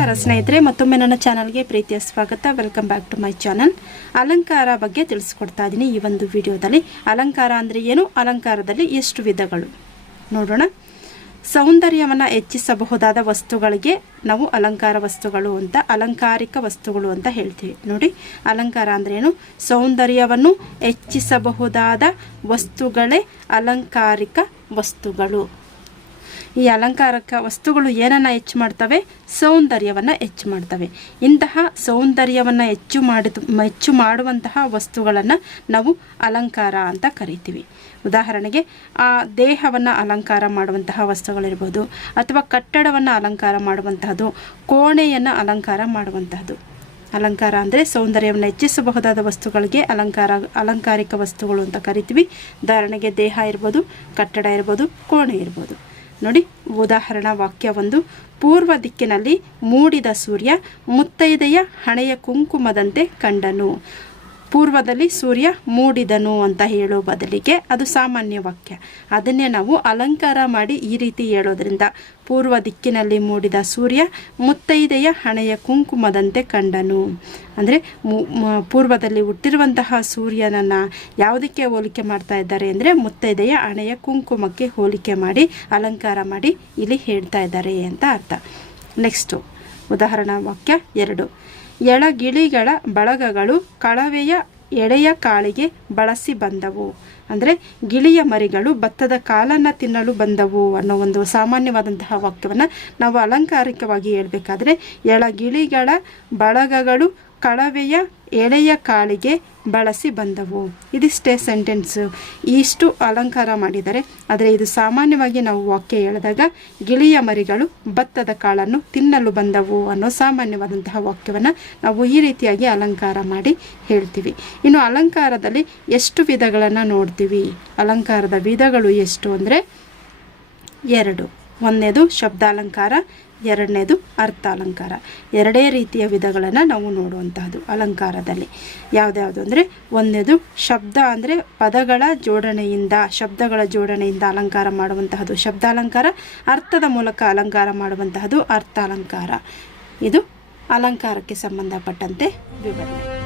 ನಮಸ್ಕಾರ ಸ್ನೇಹಿತರೆ, ಮತ್ತೊಮ್ಮೆ ನನ್ನ ಚಾನಲ್ಗೆ ಪ್ರೀತಿಯ ಸ್ವಾಗತ. Welcome back to my channel ಅಲಂಕಾರ ಬಗ್ಗೆ ತಿಳಿಸ್ಕೊಡ್ತಾ ಇದ್ದೀನಿ ಈ ಒಂದು ವಿಡಿಯೋದಲ್ಲಿ. ಅಲಂಕಾರ ಅಂದರೆ ಏನು? ಅಲಂಕಾರದಲ್ಲಿ ಎಷ್ಟು ವಿಧಗಳು? ನೋಡೋಣ. ಸೌಂದರ್ಯವನ್ನು ಹೆಚ್ಚಿಸಬಹುದಾದ ವಸ್ತುಗಳಿಗೆ ನಾವು ಅಲಂಕಾರ ವಸ್ತುಗಳು ಅಂತ, ಅಲಂಕಾರಿಕ ವಸ್ತುಗಳು ಅಂತ ಹೇಳ್ತೀವಿ. ನೋಡಿ, ಅಲಂಕಾರ ಅಂದರೆ ಏನು? ಸೌಂದರ್ಯವನ್ನು ಹೆಚ್ಚಿಸಬಹುದಾದ ವಸ್ತುಗಳೇ ಅಲಂಕಾರಿಕ ವಸ್ತುಗಳು. ಈ ಅಲಂಕಾರಕ ವಸ್ತುಗಳು ಏನನ್ನು ಹೆಚ್ಚು ಮಾಡ್ತವೆ? ಸೌಂದರ್ಯವನ್ನು ಹೆಚ್ಚು ಮಾಡ್ತವೆ. ಇಂತಹ ಸೌಂದರ್ಯವನ್ನು ಹೆಚ್ಚು ಮಾಡಿದ, ಹೆಚ್ಚು ಮಾಡುವಂತಹ ವಸ್ತುಗಳನ್ನು ನಾವು ಅಲಂಕಾರ ಅಂತ ಕರಿತೀವಿ. ಉದಾಹರಣೆಗೆ, ಆ ದೇಹವನ್ನು ಅಲಂಕಾರ ಮಾಡುವಂತಹ ವಸ್ತುಗಳಿರ್ಬೋದು, ಅಥವಾ ಕಟ್ಟಡವನ್ನು ಅಲಂಕಾರ ಮಾಡುವಂತಹದ್ದು, ಕೋಣೆಯನ್ನು ಅಲಂಕಾರ ಮಾಡುವಂತಹದ್ದು. ಅಲಂಕಾರ ಅಂದರೆ ಸೌಂದರ್ಯವನ್ನು ಹೆಚ್ಚಿಸಬಹುದಾದ ವಸ್ತುಗಳಿಗೆ ಅಲಂಕಾರ, ಅಲಂಕಾರಿಕ ವಸ್ತುಗಳು ಅಂತ ಕರಿತೀವಿ. ಉದಾಹರಣೆಗೆ, ದೇಹ ಇರ್ಬೋದು, ಕಟ್ಟಡ ಇರ್ಬೋದು, ಕೋಣೆ ಇರ್ಬೋದು. ನೋಡಿ ಉದಾಹರಣಾ ವಾಕ್ಯ ಒಂದು. ಪೂರ್ವ ದಿಕ್ಕಿನಲ್ಲಿ ಮೂಡಿದ ಸೂರ್ಯ ಮುತ್ತೈದೆಯ ಹಣೆಯ ಕುಂಕುಮದಂತೆ ಕಂಡನು. ಪೂರ್ವದಲ್ಲಿ ಸೂರ್ಯ ಮೂಡಿದನು ಅಂತ ಹೇಳೋ ಬದಲಿಗೆ ಅದು ಸಾಮಾನ್ಯ ವಾಕ್ಯ. ಅದನ್ನೇ ನಾವು ಅಲಂಕಾರ ಮಾಡಿ ಈ ರೀತಿ ಹೇಳೋದ್ರಿಂದ. ಪೂರ್ವ ದಿಕ್ಕಿನಲ್ಲಿ ಮೂಡಿದ ಸೂರ್ಯ ಮುತ್ತೈದೆಯ ಹಣೆಯ ಕುಂಕುಮದಂತೆ ಕಂಡನು. ಅಂದರೆ ಪೂರ್ವದಲ್ಲಿ ಹುಟ್ಟಿರುವಂತಹ ಸೂರ್ಯನನ್ನು ಯಾವುದಕ್ಕೆ ಹೋಲಿಕೆ ಮಾಡ್ತಾ ಇದ್ದಾರೆ ಅಂದರೆ ಮುತ್ತೈದೆಯ ಹಣೆಯ ಕುಂಕುಮಕ್ಕೆ ಹೋಲಿಕೆ ಮಾಡಿ, ಅಲಂಕಾರ ಮಾಡಿ ಇಲ್ಲಿ ಹೇಳ್ತಾ ಇದ್ದಾರೆ ಅಂತ ಅರ್ಥ. ನೆಕ್ಸ್ಟು ಉದಾಹರಣಾ ವಾಕ್ಯ ಎರಡು. ಎಳಗಿಳಿಗಳ ಬಳಗಗಳು ಕಳವೆಯ ಎಡೆಯ ಕಾಳಿಗೆ ಬಳಸಿ ಬಂದವು. ಅಂದರೆ ಗಿಳಿಯ ಮರಿಗಳು ಭತ್ತದ ಕಾಲನ್ನು ತಿನ್ನಲು ಬಂದವು ಅನ್ನೋ ಒಂದು ಸಾಮಾನ್ಯವಾದಂತಹ ವಾಕ್ಯವನ್ನು ನಾವು ಅಲಂಕಾರಿಕವಾಗಿ ಹೇಳಬೇಕಾದ್ರೆ ಎಳಗಿಳಿಗಳ ಬಳಗಗಳು ಕಳವೆಯ ಎಳೆಯ ಕಾಳಿಗೆ ಬಳಸಿ ಬಂದವು. ಇದಿಷ್ಟೇ ಸೆಂಟೆನ್ಸು ಇಷ್ಟು ಅಲಂಕಾರ ಮಾಡಿದರೆ, ಆದರೆ ಇದು ಸಾಮಾನ್ಯವಾಗಿ ನಾವು ವಾಕ್ಯ ಹೇಳಿದಾಗ ಗಿಳಿಯ ಮರಿಗಳು ಭತ್ತದ ಕಾಳನ್ನು ತಿನ್ನಲು ಬಂದವು ಅನ್ನೋ ಸಾಮಾನ್ಯವಾದಂತಹ ವಾಕ್ಯವನ್ನು ನಾವು ಈ ರೀತಿಯಾಗಿ ಅಲಂಕಾರ ಮಾಡಿ ಹೇಳ್ತೀವಿ. ಇನ್ನು ಅಲಂಕಾರದಲ್ಲಿ ಎಷ್ಟು ವಿಧಗಳನ್ನು ನೋಡ್ತೀವಿ? ಅಲಂಕಾರದ ವಿಧಗಳು ಎಷ್ಟು ಅಂದರೆ, ಎರಡು. ಒಂದನೇದು ಶಬ್ದಾಲಂಕಾರ ಎರಡನೇದು ಅರ್ಥ ಅಲಂಕಾರ ಎರಡೇ ರೀತಿಯ ವಿಧಗಳನ್ನು ನಾವು ನೋಡುವಂತಹದ್ದು ಅಲಂಕಾರದಲ್ಲಿ. ಯಾವುದ್ಯಾವುದು ಅಂದರೆ ಒಂದನೇದು ಶಬ್ದ ಅಂದರೆ ಪದಗಳ ಜೋಡಣೆಯಿಂದ, ಶಬ್ದಗಳ ಜೋಡಣೆಯಿಂದ ಅಲಂಕಾರ ಮಾಡುವಂತಹದ್ದು. ಶಬ್ದಾಲಂಕಾರ ಅರ್ಥದ ಮೂಲಕ ಅಲಂಕಾರ ಮಾಡುವಂತಹದ್ದು ಅರ್ಥ ಅಲಂಕಾರ ಇದು ಅಲಂಕಾರಕ್ಕೆ ಸಂಬಂಧಪಟ್ಟಂತೆ ವಿವರಣೆ.